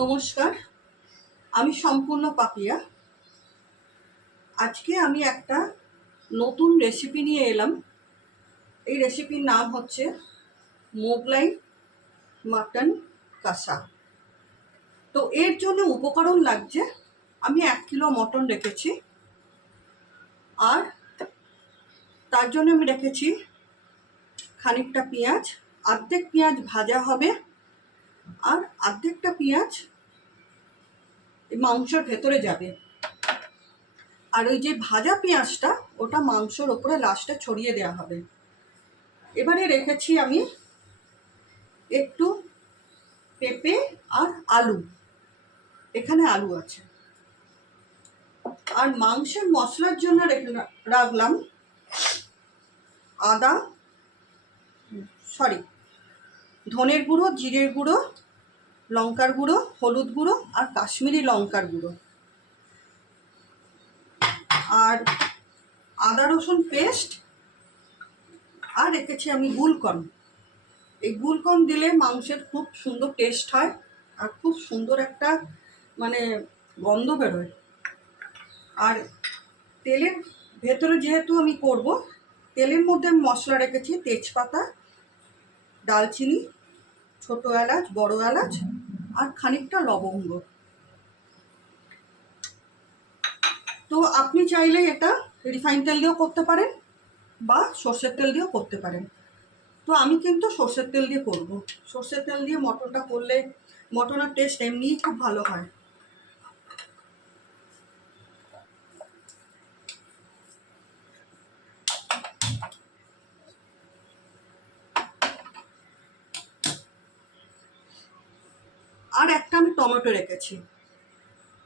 নমস্কার, আমি সম্পূর্ণ পাপিয়া। আজকে আমি একটা নতুন রেসিপি নিয়ে এলাম। এই রেসিপির নাম হচ্ছে মোগলাই মাটন কষা। তো এর জন্য উপকরণ লাগছে, আমি 1 কিলো মটন রেখেছি, আর তার জন্য আমি রেখেছি খানিকটা পেঁয়াজ। অর্ধেক পেঁয়াজ ভাজা হবে আর অর্ধেকটা পেঁয়াজ মাংসের ভেতরে যাবে। আর ওই যে ভাজা পেঁয়াজটা ওটা মাংসর ওপরে লাস্টে ছড়িয়ে দেওয়া হবে। এবারে রেখেছি আমি একটু পেঁপে আর আলু, এখানে আলু আছে। আর মাংসের মশলার জন্য রাখলাম ধনের গুঁড়ো, জিরের গুঁড়ো, লঙ্কার গুঁড়ো, হলুদ গুঁড়ো আর কাশ্মীরি লঙ্কার গুঁড়ো, আর আদা রসুন পেস্ট, আর রেখেছি আমি গুলকন। এই গুলকন দিলে মাংসের খুব সুন্দর টেস্ট হয় আর খুব সুন্দর একটা গন্ধ বেরোয়। আর তেলের ভেতরে যেহেতু আমি করব, তেলের মধ্যে মশলা রেখেছি তেজপাতা, দালচিনি, ছোট এলাচ, বড় এলাচ আর খানিকটা লবঙ্গ। তো আপনি চাইলে এটা রিফাইন তেল দিয়েও করতে পারেন বা সর্ষের তেল দিয়েও করতে পারেন। তো আমি কিন্তু সর্ষের তেল দিয়ে করব। সর্ষের তেল দিয়ে মটনটা করলে মটনের টেস্ট এমনিই খুব ভালো হয়। আর একটা আমি টমেটো রেখেছি।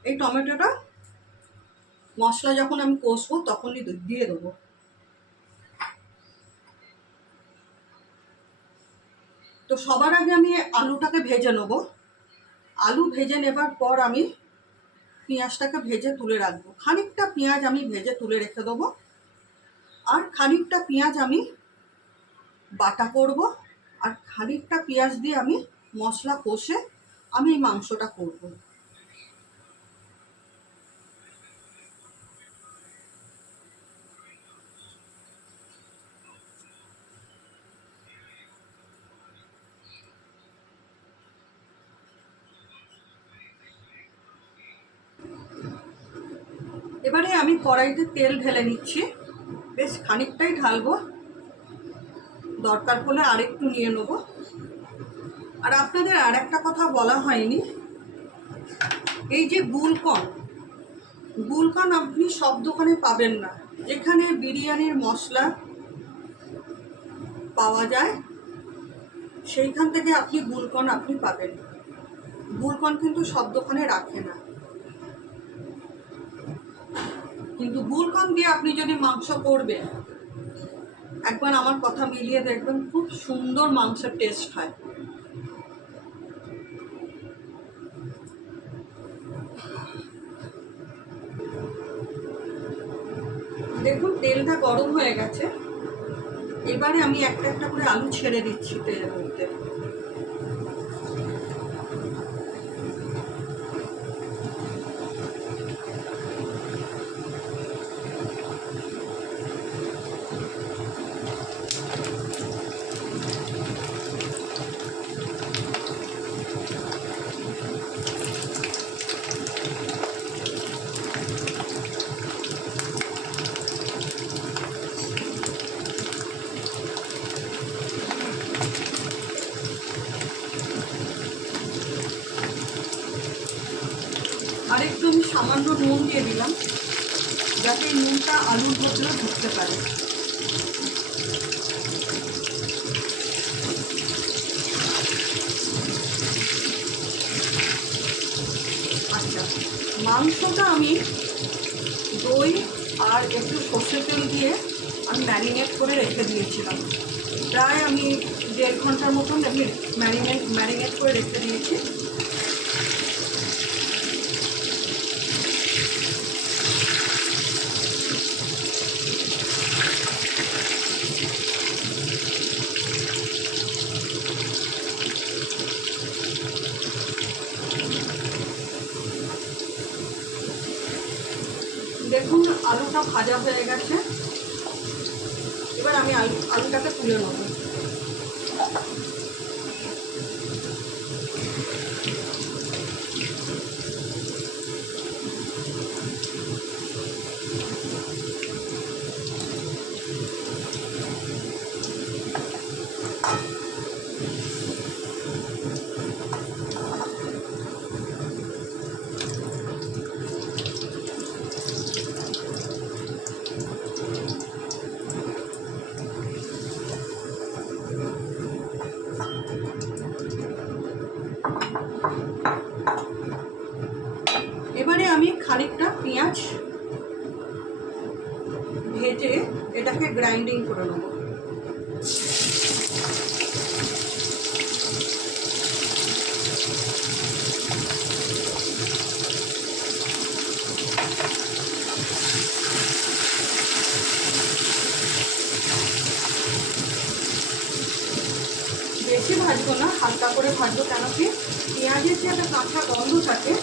এই টমেটোটা মশলা যখন আমি কষবো তখনই দিয়ে দেবো। তো সবার আগে আমি আলুটাকে ভেজে নেব। আলু ভেজে নেবার পর আমি পেঁয়াজটাকে ভেজে তুলে রাখবো। খানিকটা পেঁয়াজ আমি ভেজে তুলে রেখে দেবো, আর খানিকটা পেঁয়াজ আমি বাটা করব, আর খানিকটা পেঁয়াজ দিয়ে আমি মশলা কষে আমি এই মাংসটা করব। এবারে আমি কড়াইতে তেল ঢেলে নিচ্ছি, বেশ খানিকটাই ঢালবো, দরকার হলে আরেকটু নিয়ে নেব। আর আপনাদের আর একটা কথা বলা হয়নি, এই যে গুলকন আপনি সব দোকানে পাবেন না। যেখানে বিরিয়ানির মশলা পাওয়া যায় সেইখান থেকে আপনি গুলকন পাবেন। গুলকন কিন্তু সব দোকানে রাখে না, কিন্তু গুলকন দিয়ে আপনি যদি মাংস করবেন, একবার আমার কথা মিলিয়ে দেখবেন, খুব সুন্দর মাংসের টেস্ট হয়। দেখুন তেলটা গরম হয়ে গেছে। এবারে আমি একটা একটা করে আলু ছেড়ে দিচ্ছি তেলের মধ্যে। আর একটু আমি সামান্য নুন দিয়ে দিলাম, যাতে নুনটা আলুর ভেতরে ঢুকতে পারে। আচ্ছা, মাংসটা আমি দই আর একটু সর্ষের তেল দিয়ে আমি ম্যারিনেট করে রেখে দিয়েছিলাম। প্রায় আমি 1.5 ঘন্টার মতন আমি ম্যারিনেট করে রেখে দিয়েছি। আলুটা ভাজা হয়ে গেছে। এবার আমি আলুটাকে তুলে নেব। এবারে আমি খানিকটা পেঁয়াজ ভেজে এটাকে গ্রাইন্ডিং করে নেব। বেশি ভাজবো না, হালকা করে ভাজবো, কেন কি পেঁয়াজের যে একটা কাঁচা গন্ধ থাকে,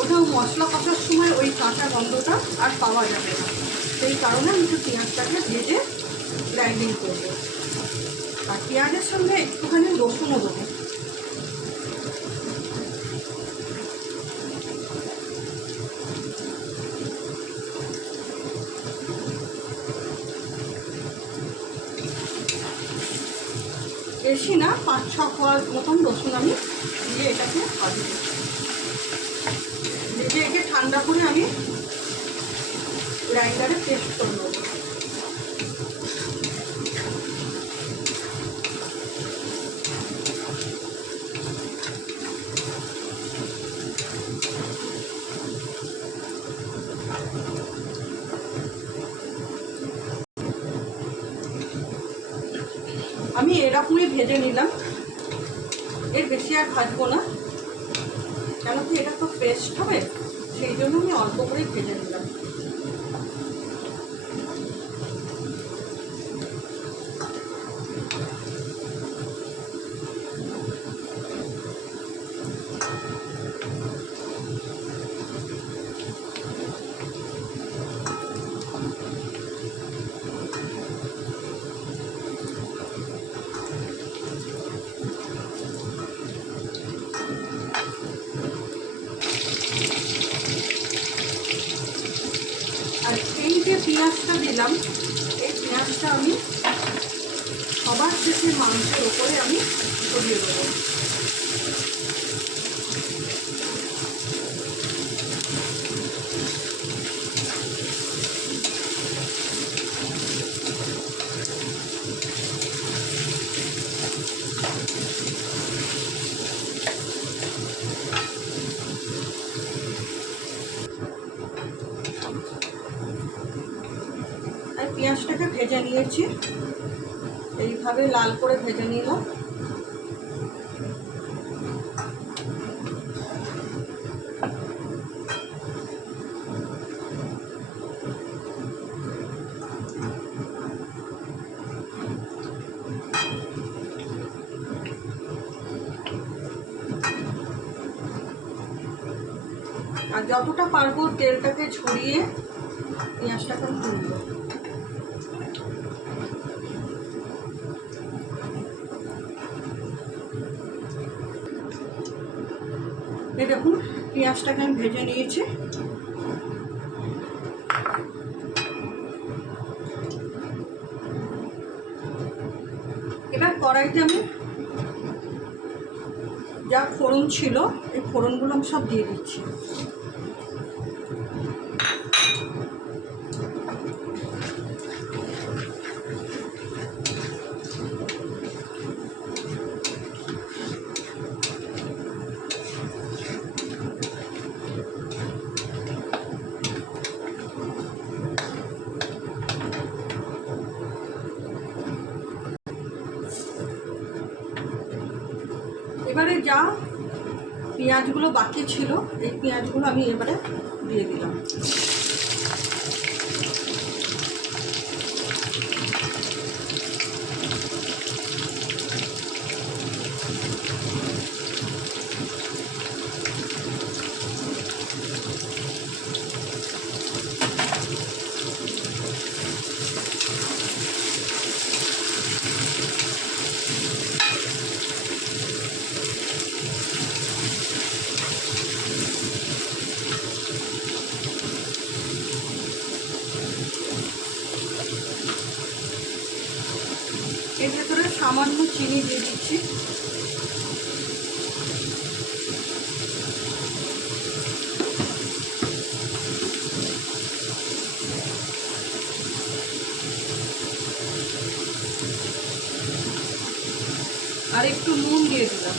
ওটাও মশলা কষার সময় ওই কাঁচা গন্ধটা আর পাওয়া যাবে না। সেই কারণে আমি একটু পেঁয়াজটাকে ভেজে গ্রাইন্ডিং করবো। আর পেঁয়াজের সঙ্গে একটুখানি রসুনও দেবো। বেশি না, 5-6 কোয়া মতন রসুন আমি দিয়ে এটাকে ভাজবো। ভেজে একে ঠান্ডা করে আমি গ্রাইন্ডারে পেস্ট করে নেবো। আমি এরকমই ভেজে নিলাম, এর বেশি আর ভাজবো না, কেন কি এটা তো পেস্ট হবে, সেই জন্য আমি অল্প করে ভেজে নিলাম। আর এই যে পেঁয়াজটা দিলাম, এই পেঁয়াজটা আমি সবার শেষে মাংসের ওপরে আমি ছড়িয়ে দেবো। আর পেঁয়াজটাকে ভেজে নিয়েছি, এইভাবে লাল করে ভেজে নিলাম। আর যতটা পারবো তেলটাকে ছড়িয়ে পেঁয়াজটাকে তুলব। এই দেখুন পেঁয়াজটাকে আমি ভেজে নিয়েছি। এবার কড়াইতে আমি যা ফোড়ন ছিল, এই ফোড়নগুলো আমি সব দিয়ে দিচ্ছি। এবারে যা পেঁয়াজগুলো বাকি ছিল, এই পেঁয়াজগুলো আমি এবারে দিয়ে দিলাম। সামান্য চিনি দিয়ে দিচ্ছি। আর একটু নুন দিয়ে দিলাম।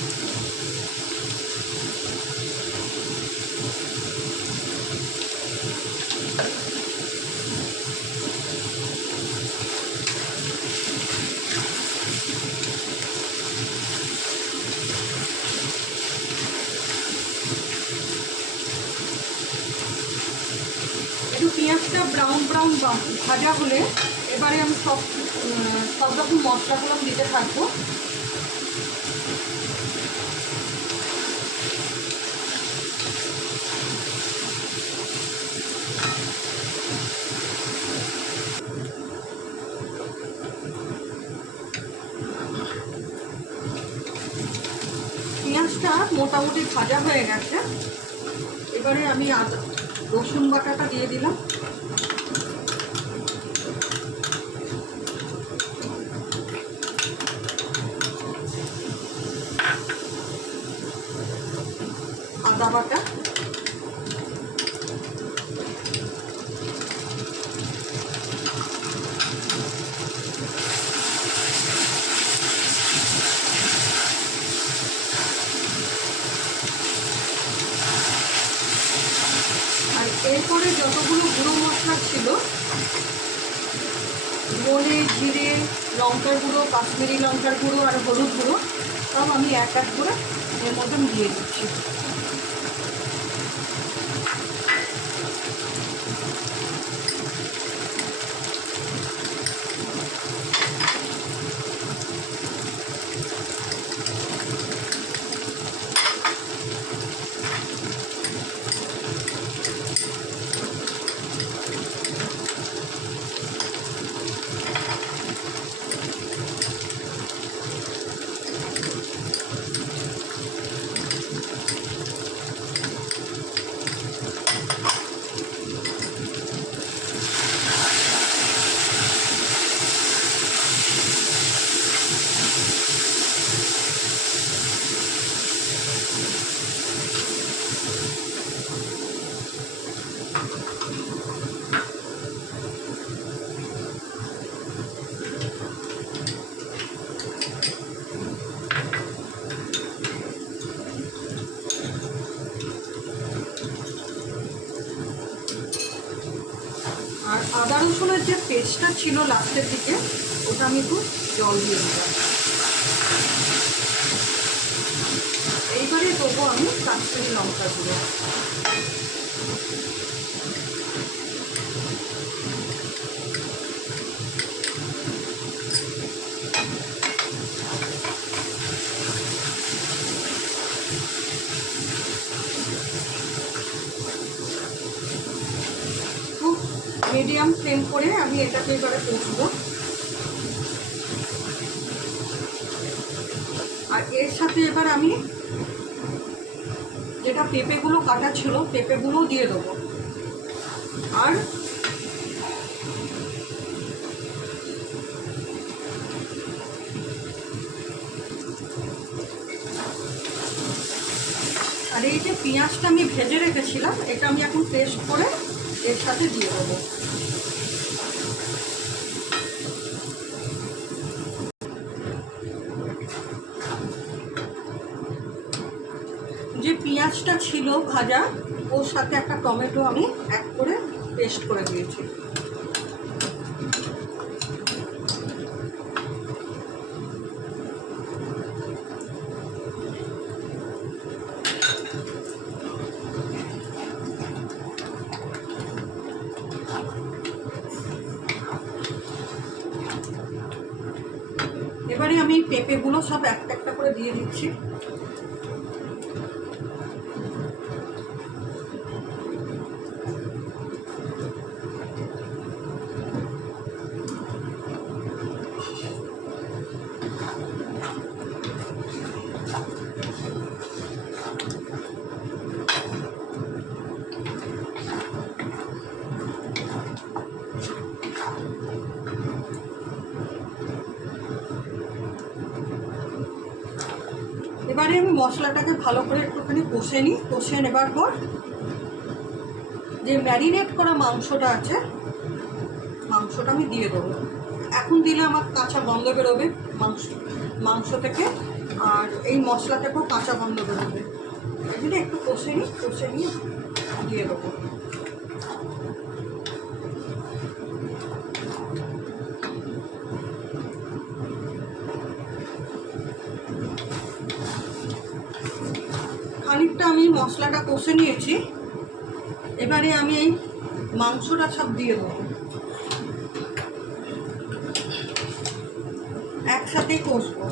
একটু পেঁয়াজটা ব্রাউন ব্রাউন ভাজা হলে এবারে আমি সব রকম মশলাগুলো দিতে থাকবো। পেঁয়াজটা মোটামুটি ভাজা হয়ে গেছে। এবারে আমি রসুন বাটাটা দিয়ে দিলাম। আদা বাটা, আর এরপরে যতগুলো গুঁড়ো মশলা ছিল, ধনে, জিরে, লঙ্কার গুঁড়ো, কাশ্মীরি লঙ্কার গুঁড়ো আর হলুদ গুঁড়ো সব আমি এক এক করে এর মতন দিয়ে দিচ্ছি। আর আদা রসুনের যে পেস্টটা ছিল লাস্টের দিকে, ওটা আমি একটু জল দিয়ে দিলাম। এইবারে দেবো আমি কাশ্মীরি লঙ্কা গুঁড়ো। মিডিয়াম ফ্লেম করে আমি এটাকে এবারে কষবো। আর এর সাথে এবার আমি যেটা পেঁপেগুলো কাটা ছিল, পেঁপেগুলো দিয়ে দেবো। আর এই যে পেঁয়াজটা আমি ভেজে রেখেছিলাম, এটা আমি এখন পেস্ট করে এর সাথে দিয়ে দেবো। যে পেঁয়াজটা ছিল ভাজা, ওর সাথে একটা টমেটো আমি এক করে পেস্ট করে দিয়েছি। এবারে আমি পেঁপেগুলো সব একটা একটা করে দিয়ে দিচ্ছি। এবারে আমি মশলাটাকে ভালো করে একটুখানি কষে নিই। কষে নেবার পর যে ম্যারিনেট করা মাংসটা আছে, মাংসটা আমি দিয়ে দেবো। এখন দিলে আমার কাঁচা গন্ধ বেরোবে মাংস থেকে, আর এই মশলা থেকেও কাঁচা গন্ধ বেরোবে। এগুলো একটু কষে নিয়ে দিয়ে দেবো। খানিকটা আমি মশলাটা কষে নিয়েছি, এবারে আমি এই মাংসটা সব দিয়ে দেবো, একসাথেই কষবো।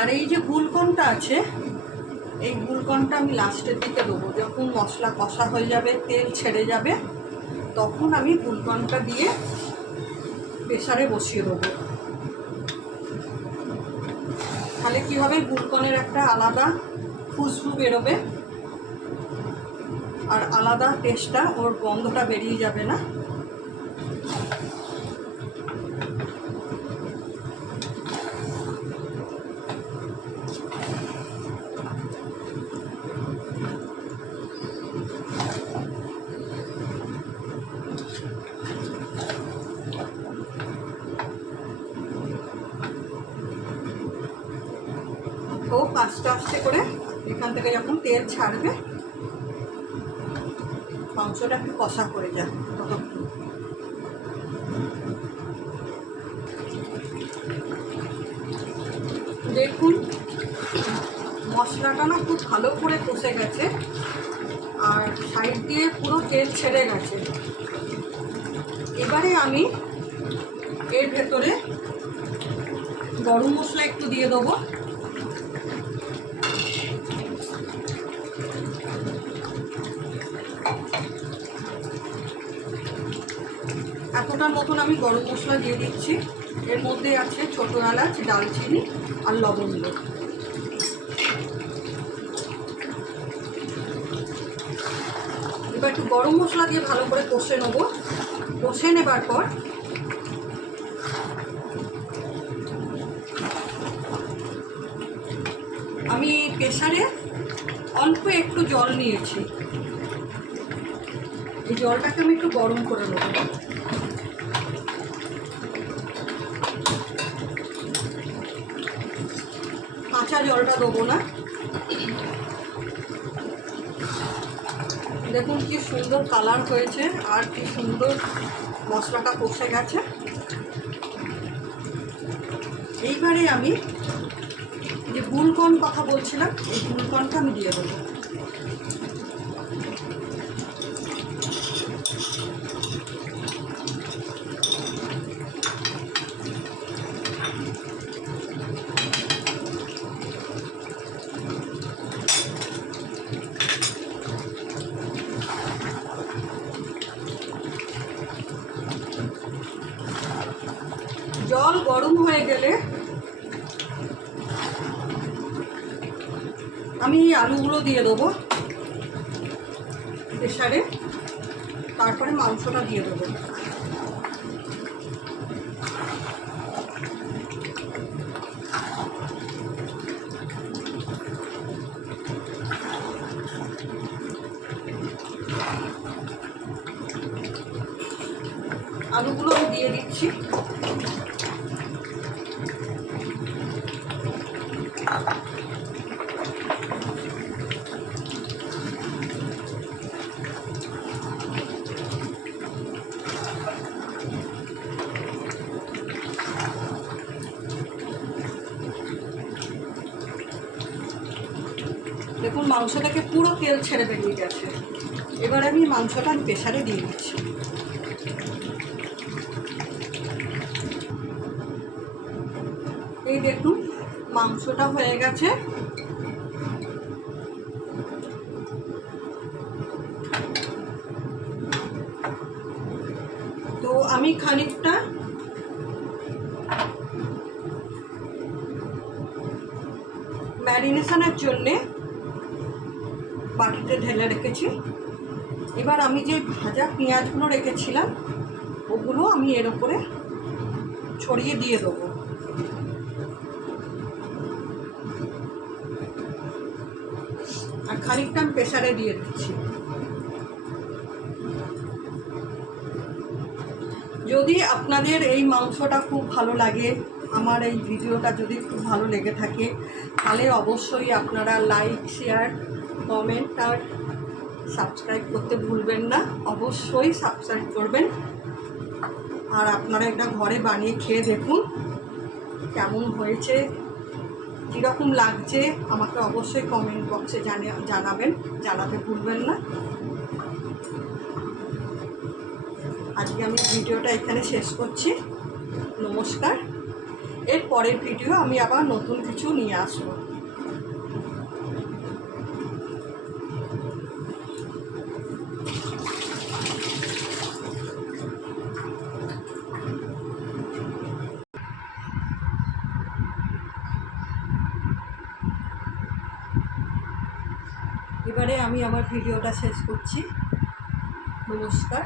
আর এই যে গুলকনটা আছে, এই গুলকনটা আমি লাস্টের দিকে দেবো। যখন মশলা কষা হয়ে যাবে, তেল ছেড়ে যাবে, তখন আমি গুলকনটা দিয়ে প্রেসারে বসিয়ে দেবো। তাহলে কী হবে, গুলকনের একটা আলাদা খুশবু বেরোবে, আর আলাদা টেস্টটা, ওর গন্ধটা বেরিয়ে যাবে না। তো আস্তে আস্তে করে এখান থেকে যখন তেল ছাড়বে, মাংসটা একটু কষা করে যাবে। দেখুন মশলাটা না খুব ভালো করে কষে গেছে, আর সাইড দিয়ে পুরো তেল ছেড়ে গেছে। এবারে আমি এর ভেতরে গরম মশলা একটু দিয়ে দেবো। এতটার মতন আমি গরম মশলা দিয়ে দিচ্ছি। এর মধ্যে আছে ছোটো এলাচ, দালচিনি আর লবঙ্গ। এবার একটু গরম মশলা দিয়ে ভালো করে কষে নেব। কষে নেবার পর আমি প্রেসারে অল্প একটু জল নিয়েছি, এই জলটাকে আমি একটু গরম করে নেব। কাঁচা জলটা দেবো না। দেখুন কি সুন্দর কালার হয়েছে, আর কি সুন্দর মশলাটা কষে গেছে। এইবারে আমি যে গুলকন কথা বলছিলাম, এই গুলকনটা আমি দিয়ে দেবো। জল গরম হয়ে গেলে আমি এই আলুগুলো দিয়ে দেবো প্রেসারে, তারপরে মাংসটা দিয়ে দেবো। আলুগুলো আমি দিয়ে দিচ্ছি। দেখুন মাংস থেকে পুরো তেল ছেড়ে বেরিয়ে গেছে। এবার আমি মাংসটা প্রেসারে দিয়ে দিচ্ছি। এই দেখুন মাংসটা হয়ে গেছে। তো আমি খানিকটা ম্যারিনেশনের জন্যে বাটিতে ঢেলে রেখেছি। এবার আমি যে ভাজা পেঁয়াজগুলো রেখেছিলাম ওগুলো আমি এর উপরে ছড়িয়ে দিয়ে দেবো। আর খানিকটা আমি প্রেসারে দিয়ে দিচ্ছি। যদি আপনাদের এই মাংসটা খুব ভালো লাগে, আমার এই ভিডিওটা যদি খুব ভালো লেগে থাকে, তাহলে অবশ্যই আপনারা লাইক, শেয়ার, কমেন্ট আর সাবস্ক্রাইব করতে ভুলবেন না। অবশ্যই সাবস্ক্রাইব করবেন। আর আপনারা একটা ঘরে বানিয়ে খেয়ে দেখুন কেমন হয়েছে, কীরকম লাগছে আমাকে অবশ্যই কমেন্ট বক্সে জানাবেন, জানাতে ভুলবেন না। আজকে আমি ভিডিওটা এখানে শেষ করছি। নমস্কার। এর পরের ভিডিও আমি আবার নতুন কিছু নিয়ে আসবো। এবারে আমি আমার ভিডিওটা শেষ করছি। নমস্কার।